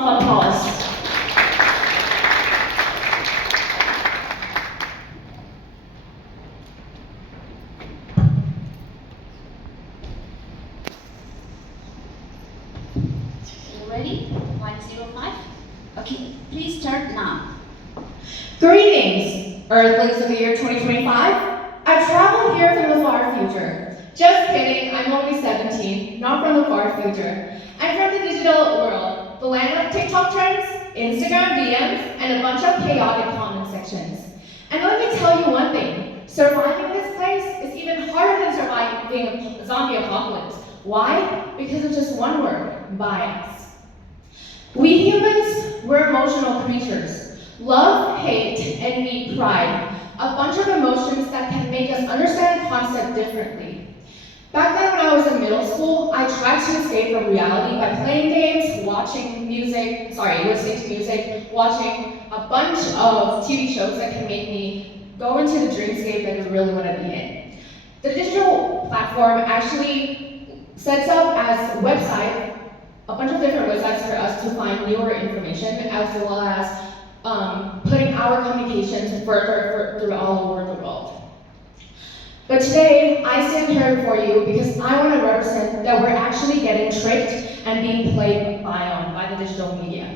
Applause. You ready? 105? Okay, please start now. Greetings, Earthlings of the year 2025. I traveled here from the far future. Just kidding, I'm only 17, not from the far future. I'm from the digital world, the land of TikTok trends, Instagram DMs, and a bunch of chaotic comment sections. And let me tell you one thing, surviving this place is even harder than surviving a zombie apocalypse. Why? Because of just one word, bias. We humans, we're emotional creatures. Love, hate, envy, pride. A bunch of emotions that can make us understand a concept differently. Back then when I was in middle school, I tried to escape from reality by playing games, listening to music, watching a bunch of TV shows that can make me go into the dreamscape that I really want to be in. The digital platform actually sets up as a website, a bunch of different websites for us to find newer information, as well as putting our communications further through all over the world. But today, I stand here before you because I want to represent that we're actually getting tricked and being played by the digital media.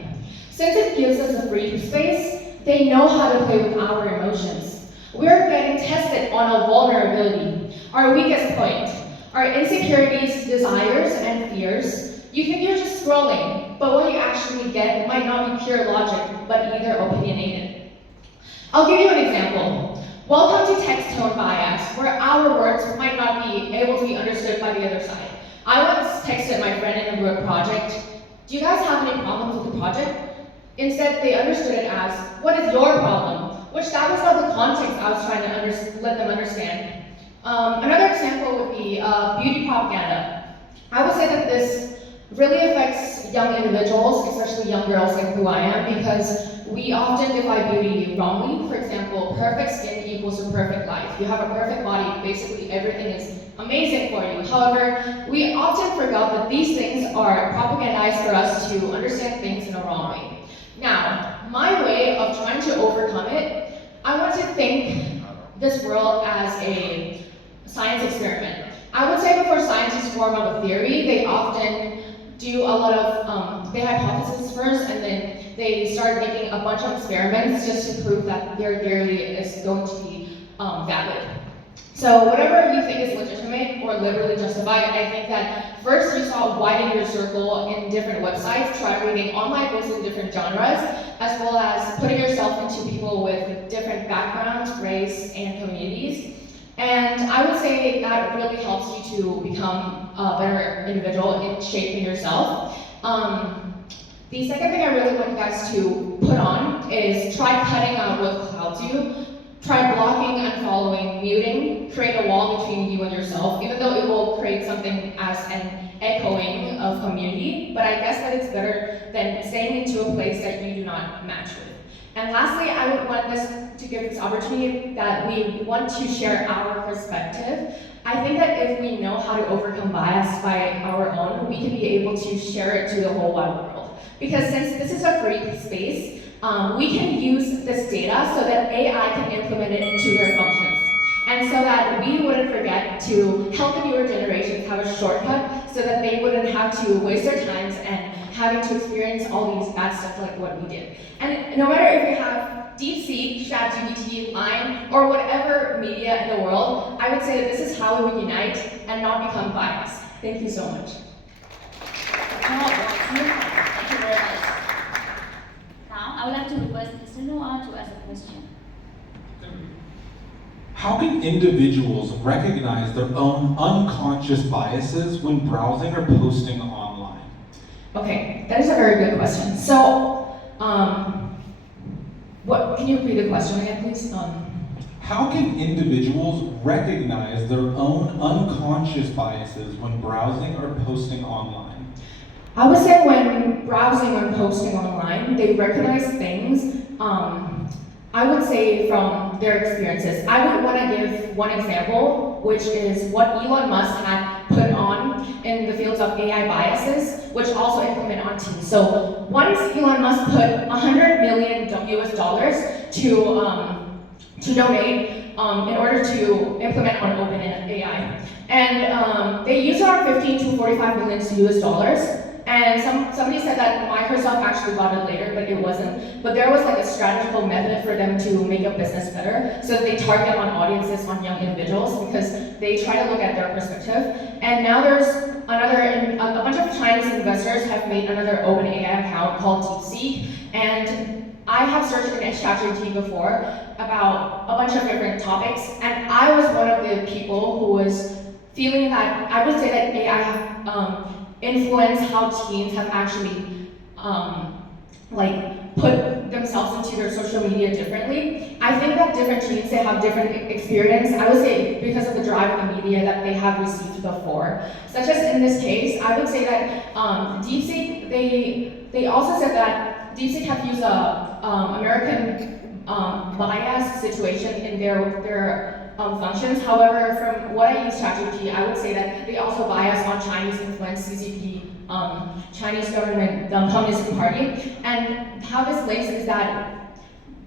Since it gives us a free space, they know how to play with our emotions. We're getting tested on a vulnerability, our weakest point, our insecurities, desires, and fears. You think you're just scrolling, but what you actually get might not be pure logic, but either opinionated. I'll give you an example. Welcome to text tone bias, where our words might not be able to be understood by the other side. I once texted my friend in a group project, "Do you guys have any problems with the project?" Instead, they understood it as, "What is your problem?" Which that was not the context I was trying to let them understand. Another example would be beauty propaganda. I would say that this really affects young individuals, especially young girls like who I am, because we often define beauty wrongly. For example, perfect skin equals a perfect life. You have a perfect body, basically everything is amazing for you. However, we often forgot that these things are propagandized for us to understand things in a wrong way. Now, my way of trying to overcome it, I want to think this world as a science experiment. I would say before scientists form up a theory, they often do a lot of, they hypothesis first, and then they start making a bunch of experiments just to prove that their theory is going to be valid. So whatever you think is legitimate or liberally justified, I think that first you saw widen your circle in different websites, try reading online books in different genres, as well as putting yourself into people with different backgrounds, race, and communities. And I would say that really helps you to become a better individual in shaping yourself. The second thing I really want you guys to put on is try cutting out what clouds you. Try blocking, unfollowing, muting, create a wall between you and yourself, even though it will create something as an echoing of community, but I guess that it's better than staying into a place that you do not match with. And lastly, I would want to give this opportunity that we want to share our perspective. I think that if we know how to overcome bias by our own, we can be able to share it to the whole wide world. Because since this is a free space, we can use this data so that AI can implement it into their functions. And so that we wouldn't forget to help the newer generations have a shortcut so that they wouldn't have to waste their times and having to experience all these bad stuff like what we did. And no matter if you have DeepSeek, ChatGPT, Line, or whatever media in the world, I would say that this is how we would unite and not become biased. Thank you so much. Thank you very much. Now, I would like to request Mr. Noah to ask a question. How can individuals recognize their own unconscious biases when browsing or posting online? Okay, that is a very good question. So, can you repeat the question again, please? How can individuals recognize their own unconscious biases when browsing or posting online? I would say when browsing or posting online, they recognize things, I would say from their experiences. I would want to give one example, which is what Elon Musk had put on in the fields of AI biases, which also implement on teens. So once Elon Musk put $100 million US dollars to donate in order to implement on OpenAI. And they used around 15 to 45 million US dollars. And somebody said that Microsoft actually got it later, but it wasn't. But there was like a strategical method for them to make a business better, so that they target on audiences, on young individuals, because they try to look at their perspective. And now there's a bunch of Chinese investors have made another OpenAI account called DeepSeek, and I have searched in ChatGPT before about a bunch of different topics, and I was one of the people who was feeling that I would say that AI have influence how teens have actually like put themselves into their social media differently. I think that different teens, they have different experience, I would say, because of the drive of the media that they have received before. Such as in this case, I would say that DeepSeek, they also said that DeepSeek have used a American bias situation in their functions. However, from what I use ChatGPT, I would say that they also bias on Chinese influence, CCP, Chinese government, the Communist Party. And how this links is that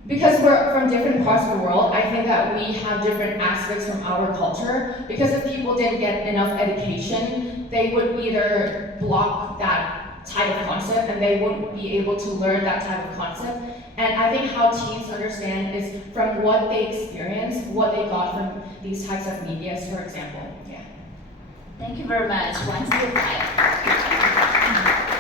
because we're from different parts of the world, I think that we have different aspects from our culture. Because if people didn't get enough education, they would either block that type of concept and they wouldn't be able to learn that type of concept. And I think how teens understand is from what they experience, what they got from these types of medias, for example. Yeah. Thank you very much. One still five.